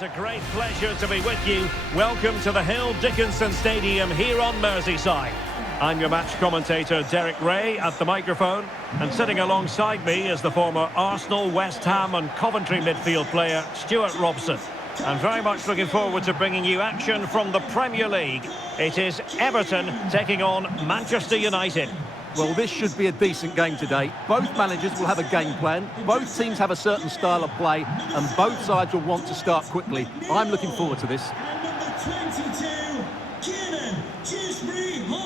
It's a great pleasure to be with you. Welcome to the Hill Dickinson Stadium here on Merseyside. I'm your match commentator Derek Ray at the microphone, and sitting alongside me is the former Arsenal, West Ham and Coventry midfield player Stuart Robson. I'm very much looking forward to bringing you action from the Premier League. It is Everton taking on Manchester United. Well, this should be a decent game today. Both managers will have a game plan, both teams have a certain style of play, and both sides will want to start quickly. I'm looking forward to this. And number 22, Kieran Dewsbury-Hall.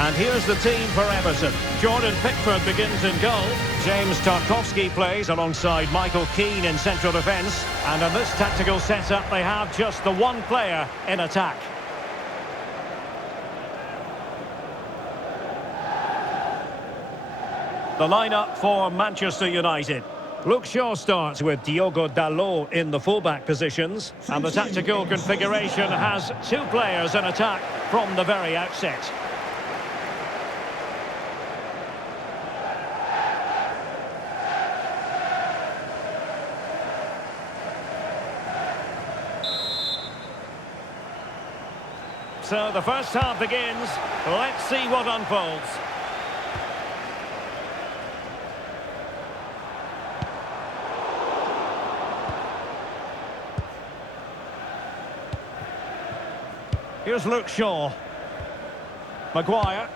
And here's the team for Everton. Jordan Pickford begins in goal. James Tarkowski plays alongside Michael Keane in central defence. And in this tactical setup, they have just the one player in attack. The lineup for Manchester United. Luke Shaw starts with Diogo Dalot in the fullback positions. And the tactical configuration has two players in attack from the very outset. So the first half begins. Let's see what unfolds. Here's Luke Shaw. Maguire.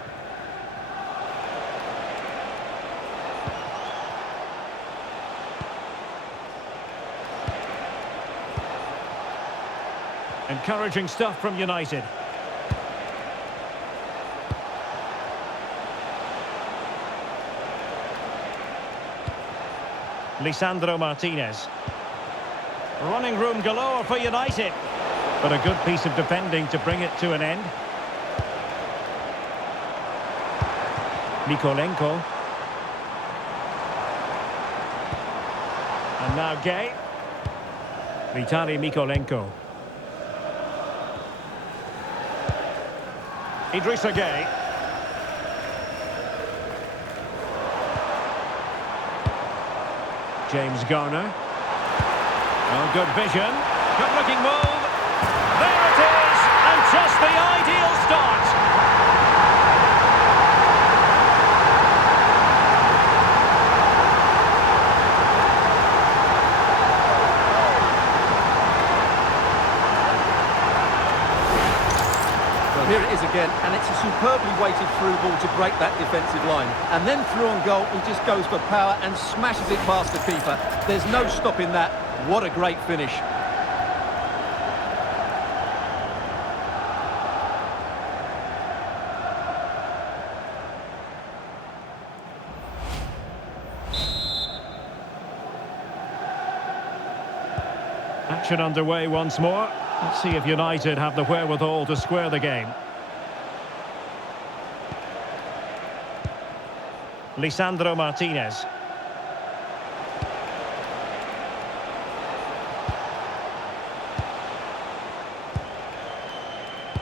Encouraging stuff from United. Lisandro Martinez. Running room galore for United. But a good piece of defending to bring it to an end. Mikolenko. And now Gay. Vitali Mikolenko. Idrissa Gay. James Garner. Oh, good vision. Good looking move. There it is! And just the ideal start. Well, here it is again, and it's a superbly weighted through ball to break that defensive line. And then through on goal, he just goes for power and smashes it past the keeper. There's no stopping that. What a great finish. Action underway once more. Let's see if United have the wherewithal to square the game. Lisandro Martinez.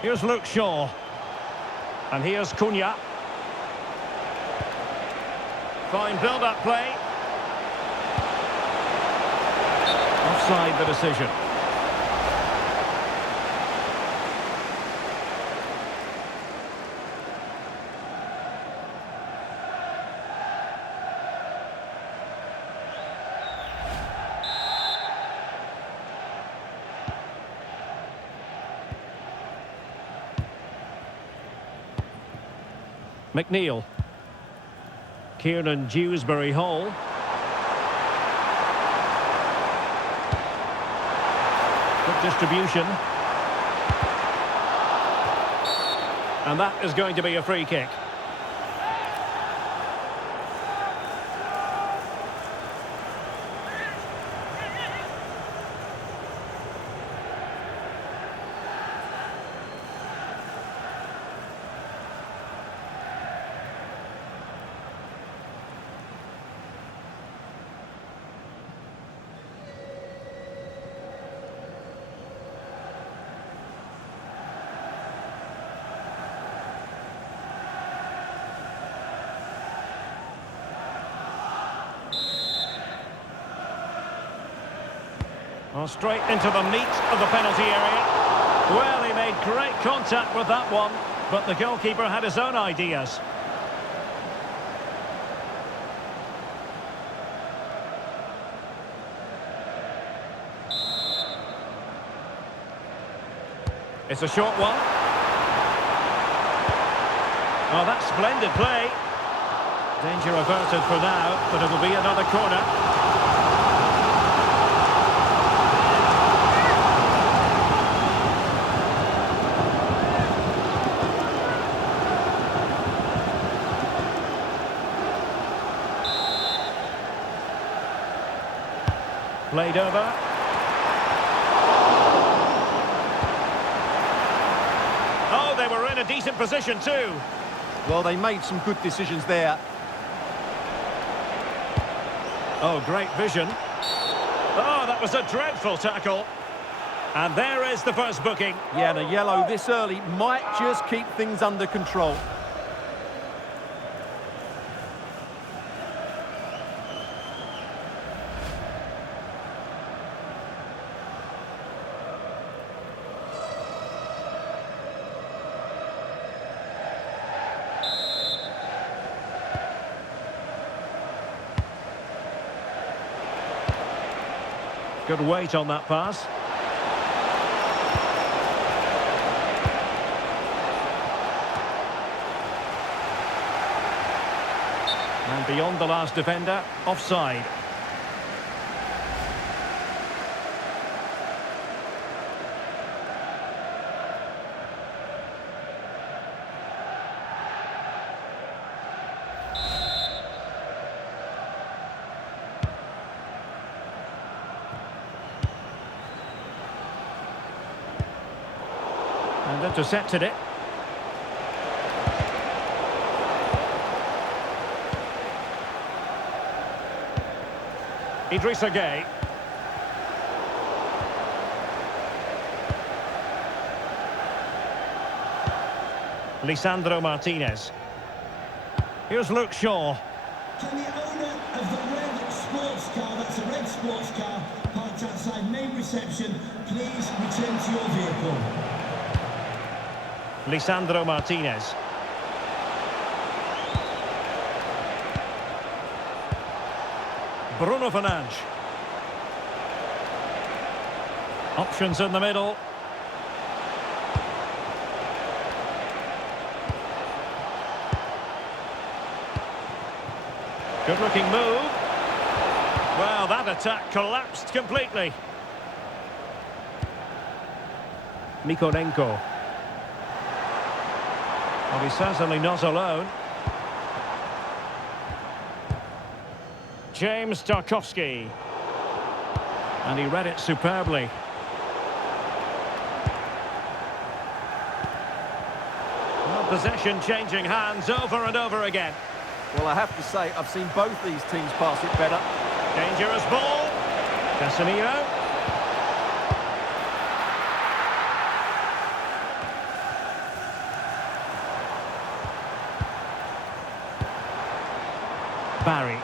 Here's Luke Shaw. And here's Cunha. Fine build-up play. Offside the decision. McNeil. Kieran Dewsbury-Hall. Good distribution. And that is going to be a free kick. Well, straight into the meat of the penalty area. Well, he made great contact with that one, but the goalkeeper had his own ideas. It's a short one. Oh, that's splendid play. Danger averted for now, but it'll be another corner. Played over. Oh, they were in a decent position too. Well, they made some good decisions there. Oh, great vision. Oh, that was a dreadful tackle. And there is the first booking. Yeah, and a yellow this early might just keep things under control. Good weight on that pass. And beyond the last defender, offside. And intercepted it. Idrissa Gueye. Lisandro Martinez. Here's Luke Shaw. Can the owner of the red sports car, that's a red sports car, parked outside main reception, please return to your vehicle? Lisandro Martinez. Bruno Fernandes. Options in the middle. Good looking move. Well, that attack collapsed completely. Mikolenko. Well, he's certainly not alone. James Tarkowski. And he read it superbly. Well, possession changing hands over and over again. Well, I have to say, I've seen both these teams pass it better. Dangerous ball. Casemiro. Barry.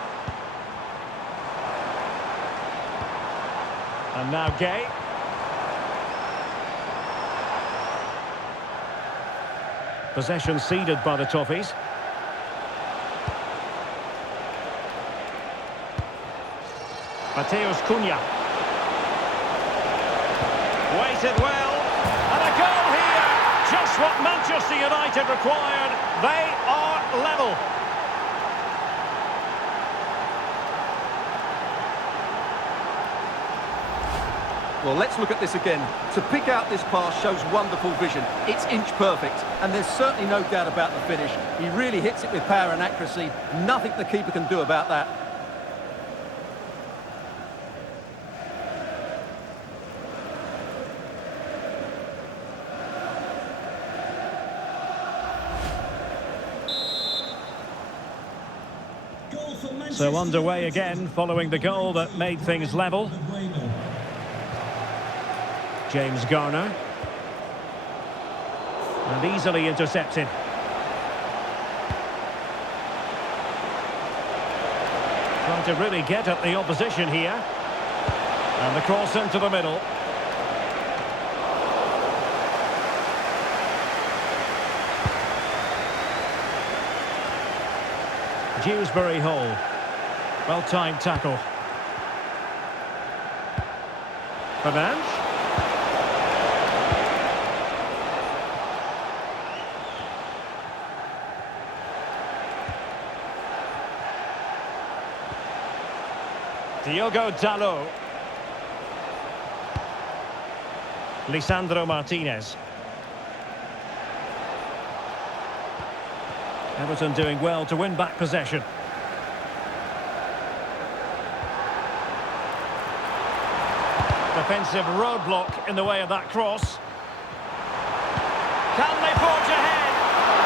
And now Gueye. Possession ceded by the Toffees. Mateus Cunha. Waited well. And a goal here. Just what Manchester United required. They are level. Well, let's look at this again. To pick out this pass shows wonderful vision. It's inch perfect, and there's certainly no doubt about the finish. He really hits it with power and accuracy. Nothing the keeper can do about that. So underway again, following the goal that made things level. James Garner. And easily intercepted. Trying to really get at the opposition here. And the cross into the middle. Dewsbury Hall. Well-timed tackle. Fernandes. Diogo Dalot. Lisandro Martinez. Everton doing well to win back possession. Defensive roadblock in the way of that cross. Can they forge ahead?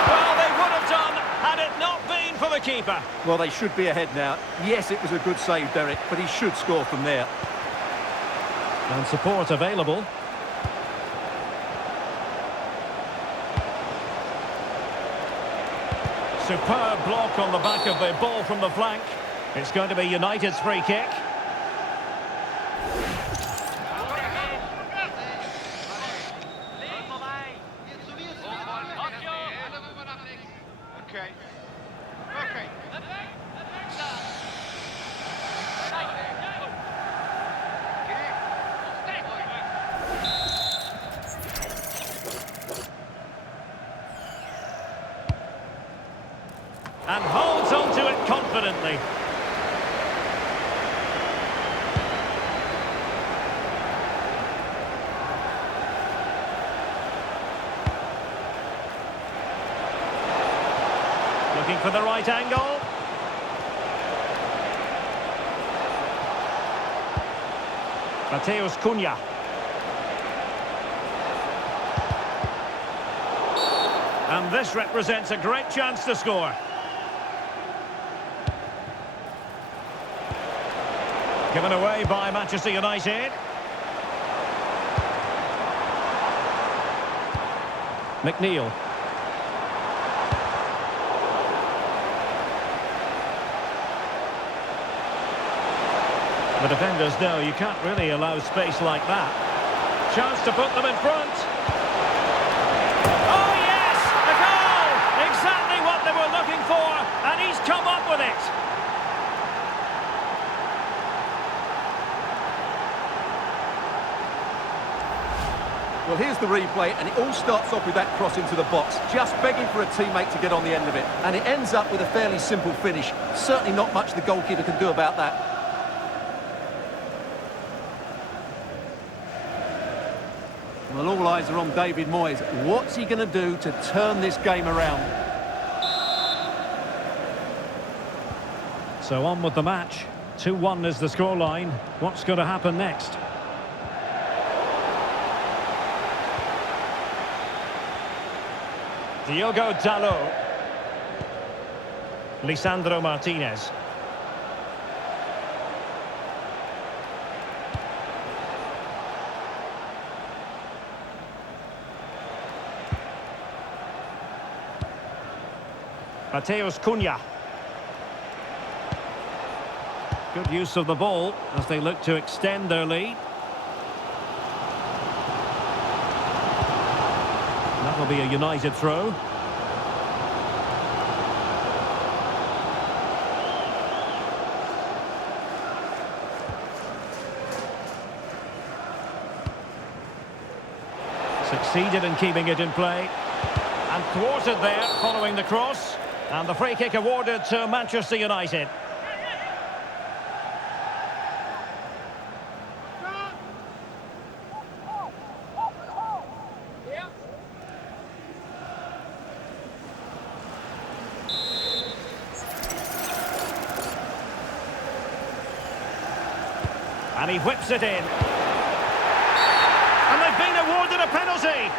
Well, they would have done had it not been for the keeper. Well, they should be ahead now. Yes, it was a good save, Derek, but he should score from there. And support available. Superb block on the back of the ball from the flank. It's going to be United's free kick. And holds on to it confidently. Looking for the right angle. Mateus Cunha. And this represents a great chance to score. Given away by Manchester United. McNeil. The defenders know you can't really allow space like that. Chance to put them in front. Oh yes! A goal! Exactly what they were looking for, and he's come up with it. Well, here's the replay, and it all starts off with that cross into the box, just begging for a teammate to get on the end of it. And it ends up with a fairly simple finish. Certainly not much the goalkeeper can do about that. Well, all eyes are on David Moyes. What's he going to do to turn this game around? So on with the match. 2-1 is the scoreline. What's going to happen next? Diogo Dalot. Lisandro Martinez. Mateus Cunha. Good use of the ball as they look to extend their lead. That will be a United throw. Succeeded in keeping it in play. And thwarted there following the cross. And the free kick awarded to Manchester United. And he whips it in. And they've been awarded a penalty.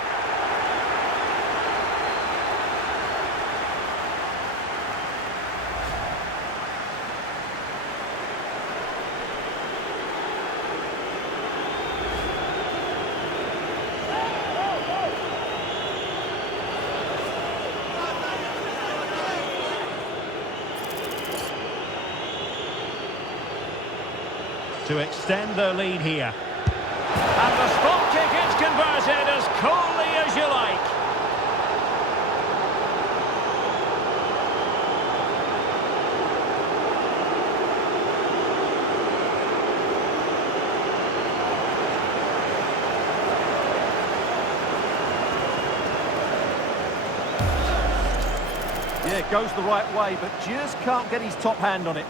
to extend their lead here. And the spot kick is converted as coolly as you like. Yeah, it goes the right way, but just can't get his top hand on it.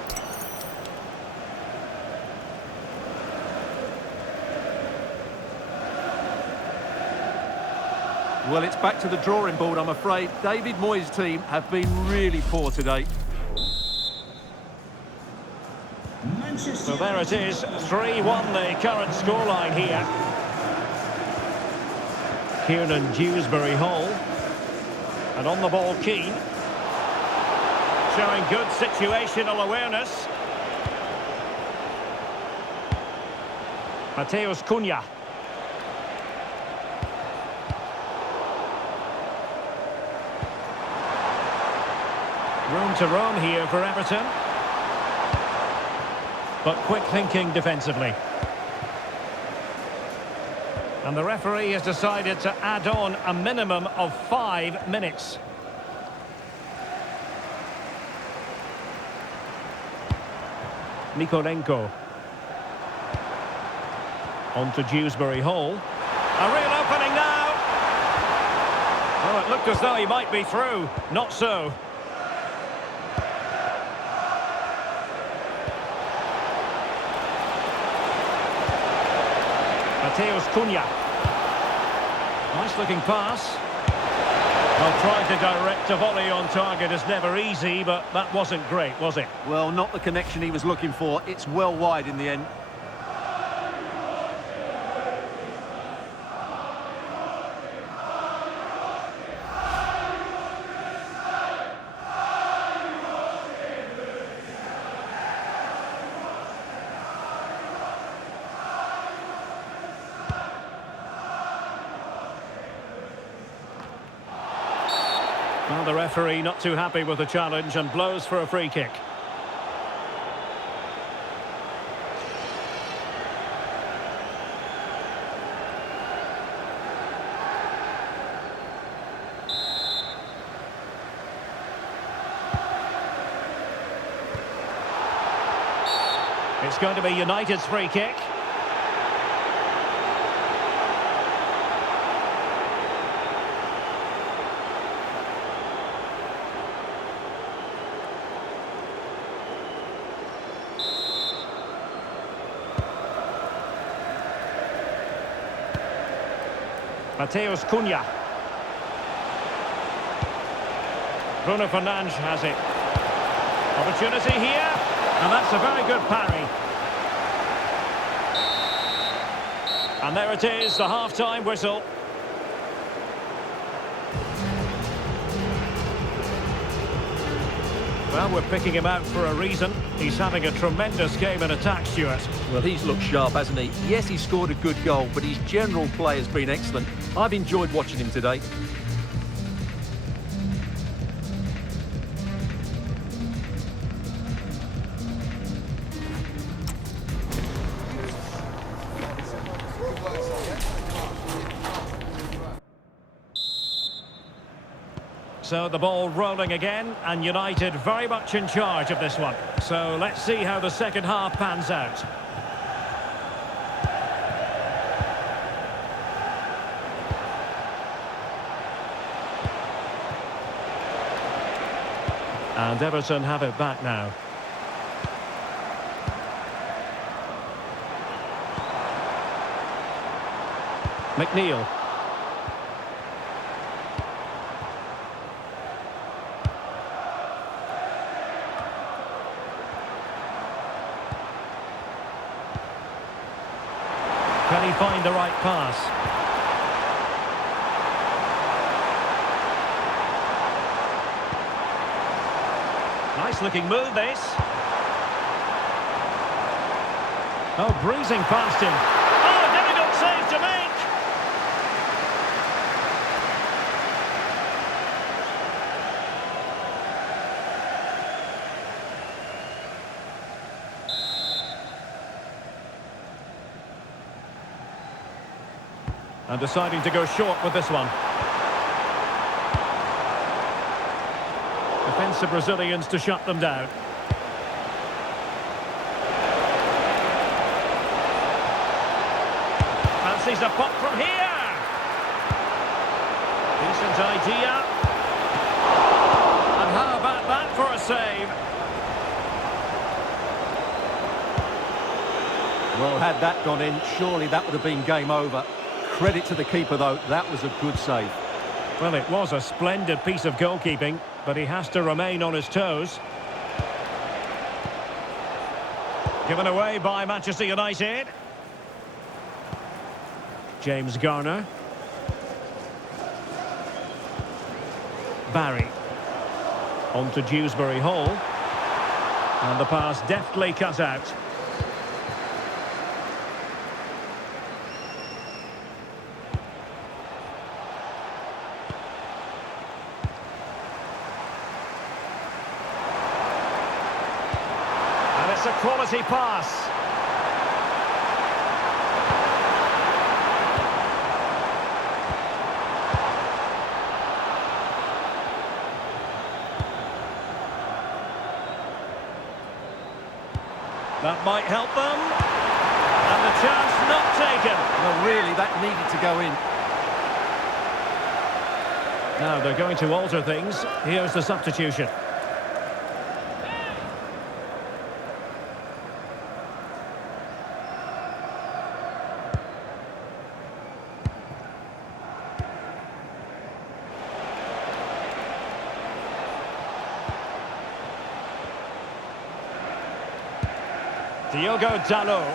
Well, it's back to the drawing board, I'm afraid. David Moyes' team have been really poor today. So there it is, 3-1 the current scoreline here. Kiernan Dewsbury Hall. And on the ball, Keane. Showing good situational awareness. Mateus Cunha. Room to roam here for Everton. But quick thinking defensively. And the referee has decided to add on a minimum of 5 minutes. Mikolenko. On to Dewsbury Hall. A real opening now. Oh, it looked as though he might be through. Not so. Mateus Cunha. Nice looking pass. Well, trying to direct a volley on target is never easy, but that wasn't great, was it? Well, not the connection he was looking for. It's well wide in the end. Well, the referee not too happy with the challenge and blows for a free kick. It's going to be United's free kick. Mateus Cunha. Bruno Fernandes has it. Opportunity here, and that's a very good parry. And there it is, the half-time whistle. Well, we're picking him out for a reason. He's having a tremendous game in attack, Stuart. Well, he's looked sharp, hasn't he? Yes, he scored a good goal, but his general play has been excellent. I've enjoyed watching him today. So the ball rolling again, and United very much in charge of this one. So let's see how the second half pans out. And Everton have it back now. McNeil. Can he find the right pass? Nice looking move, this. Oh, breezing past him. Oh, difficult save to make. And deciding to go short with this one. Defensive Brazilians to shut them down. Fancies a pop from here. Decent idea. And how about that for a save? Well, had that gone in, surely that would have been game over. Credit to the keeper, though. That was a good save. Well, it was a splendid piece of goalkeeping, but he has to remain on his toes. Given away by Manchester United. James Garner. Barry. On to Dewsbury Hall. And the pass deftly cut out. It's a quality pass. That might help them. And the chance not taken. Well, really, that needed to go in. Now they're going to alter things. Here's the substitution. Diogo Dalot.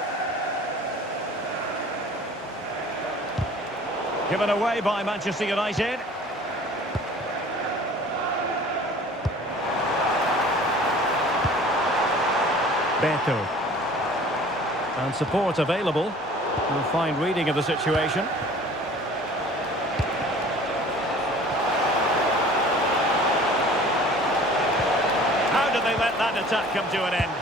Given away by Manchester United. Beto. And support available. A fine reading of the situation. How did they let that attack come to an end?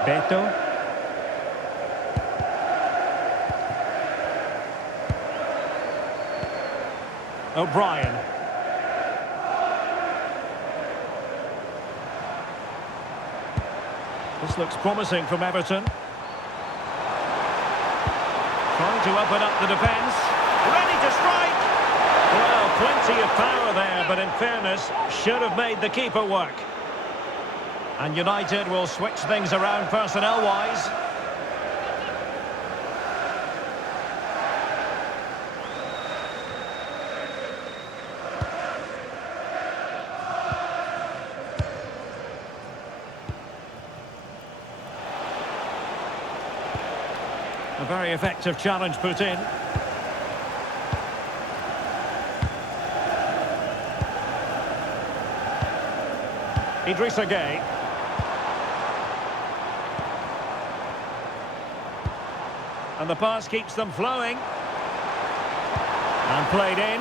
Beto. O'Brien. This looks promising from Everton. Trying to open up the defence. Ready to strike! Well, plenty of power there, but in fairness, should have made the keeper work. And United will switch things around personnel-wise. A very effective challenge put in. Idrissa Gueye. And the pass keeps them flowing. And played in.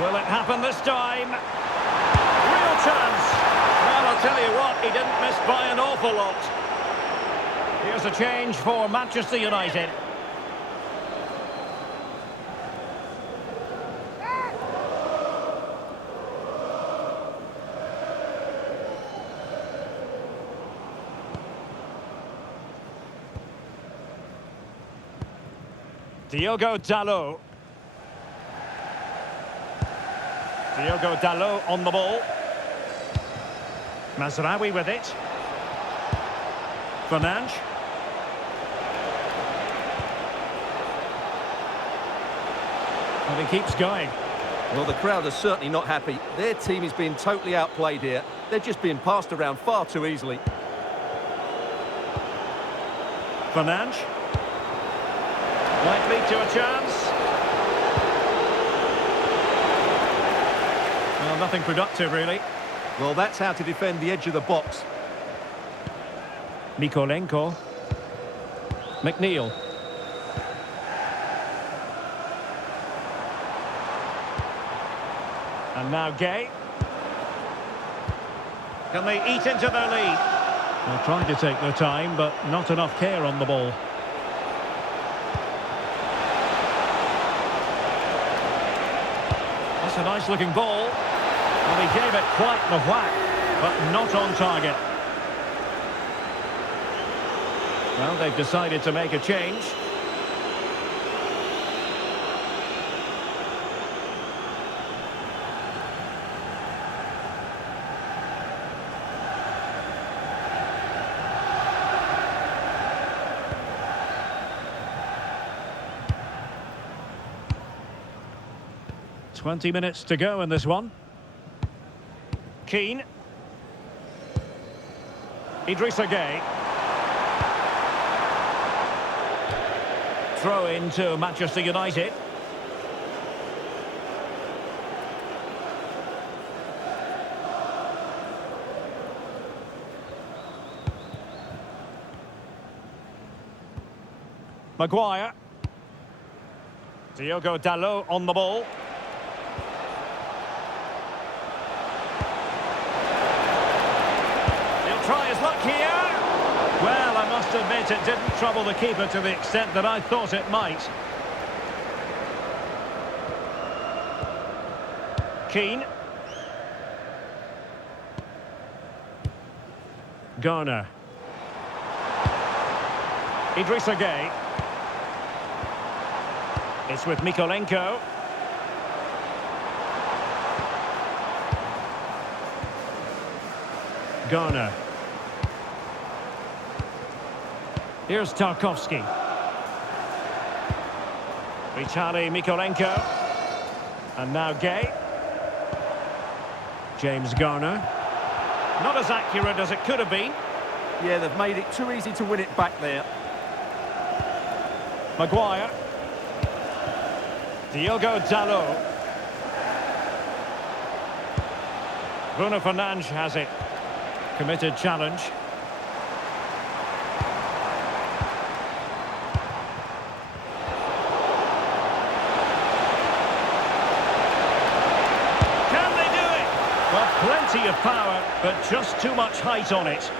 Will it happen this time? Real chance. Well, I'll tell you what, he didn't miss by an awful lot. Here's a change for Manchester United. Diogo Dalot. Diogo Dalot on the ball. Mazraoui with it. Fernandes. And he keeps going. Well, the crowd are certainly not happy. Their team is being totally outplayed here. They're just being passed around far too easily. Fernandes. Might lead to a chance. Well, nothing productive, really. Well, that's how to defend the edge of the box. Mikolenko. McNeil. And now Gueye. Can they eat into their lead? They're trying to take their time, but not enough care on the ball. That's a nice-looking ball. Well, he gave it quite the whack, but not on target. Well, they've decided to make a change. Twenty minutes to go in this one. Keane. Idrissa Gueye. Throw into Manchester United. Maguire. Diogo Dalot on the ball. Try his luck here. Well, I must admit it didn't trouble the keeper to the extent that I thought it might. Keane. Garner. Idrissa Gueye. It's with Mikolenko. Garner. Here's Tarkowski. Vitaly Mikolenko. And now Gueye. James Garner. Not as accurate as it could have been. Yeah, they've made it too easy to win it back there. Maguire. Diogo Dalot. Bruno Fernandes has it. Committed challenge. Plenty of power, but just too much height on it.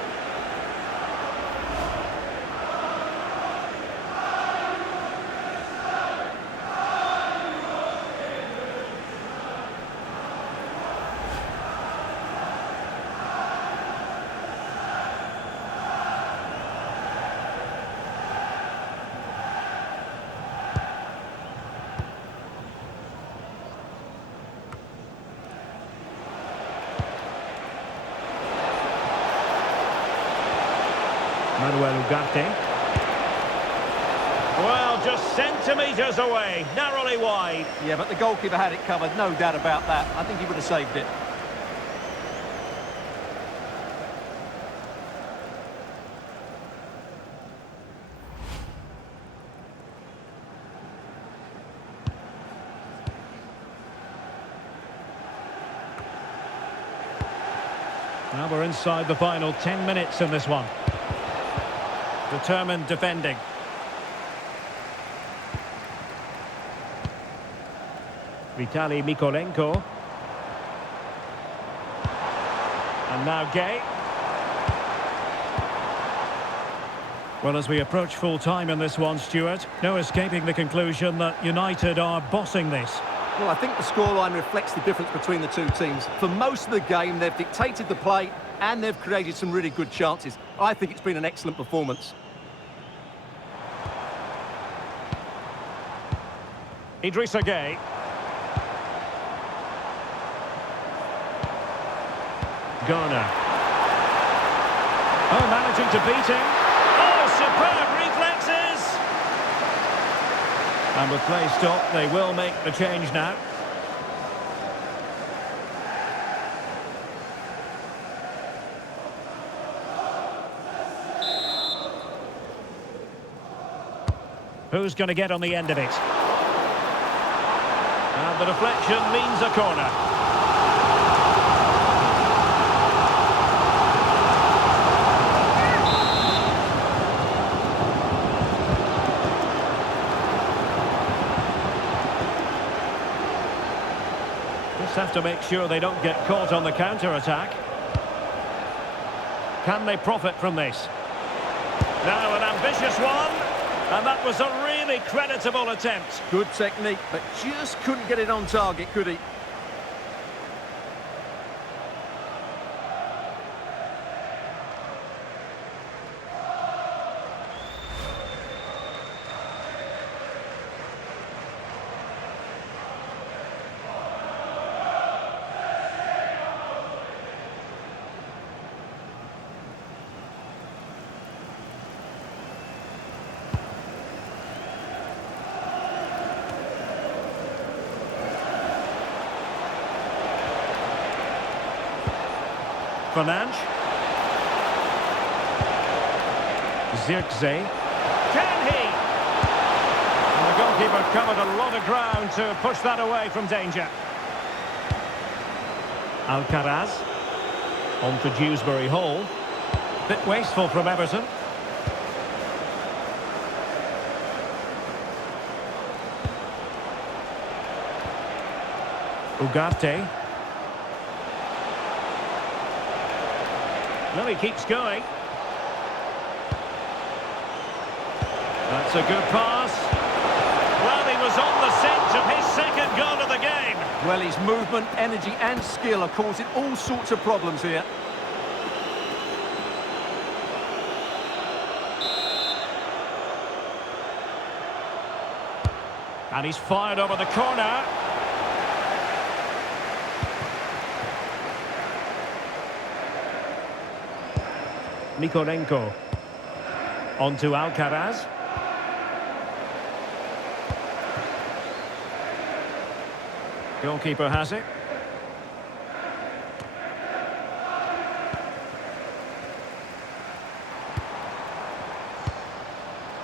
Manuel Ugarte. Well, just centimetres away, narrowly wide. Yeah, but the goalkeeper had it covered, no doubt about that. I think he would have saved it. Now we're inside the final 10 minutes in this one. Determined defending. Vitaly Mikolenko. And now Gueye. Well, as we approach full time in this one, Stuart, no escaping the conclusion that United are bossing this. Well, I think the scoreline reflects the difference between the two teams. For most of the game, they've dictated the play and they've created some really good chances. I think it's been an excellent performance. Idrissa Gueye. Garner. Oh, managing to beat him. Oh, superb reflexes! And with play stopped, they will make the change now. Who's going to get on the end of it? And the deflection means a corner. Just have to make sure they don't get caught on the counter-attack. Can they profit from this? Now an ambitious one, and that was a really creditable attempt. Good technique, but just couldn't get it on target, could he? Fernandes. Zirkzee. Can he? And the goalkeeper covered a lot of ground to push that away from danger. Alcaraz. On to Dewsbury Hall. Bit wasteful from Everton. Ugarte. No, he keeps going. That's a good pass. Well, he was on the scent of his second goal of the game. Well, his movement, energy and skill are causing all sorts of problems here. And he's fired over the corner. Nikolenko. On to Alcaraz. Goalkeeper has it.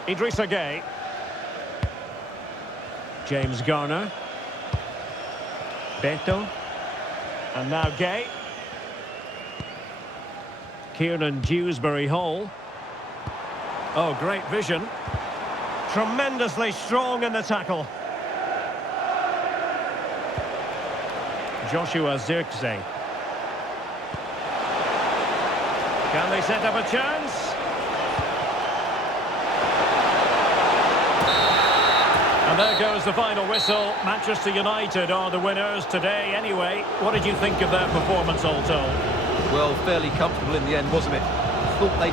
Idrissa Gueye. James Garner. Beto. And now Gueye. Kieran Dewsbury Hall. Oh, great vision. Tremendously strong in the tackle. Joshua Zirkzee. Can they set up a chance? And there goes the final whistle. Manchester United are the winners today anyway. What did you think of their performance all told? Well, fairly comfortable in the end, wasn't it? Thought they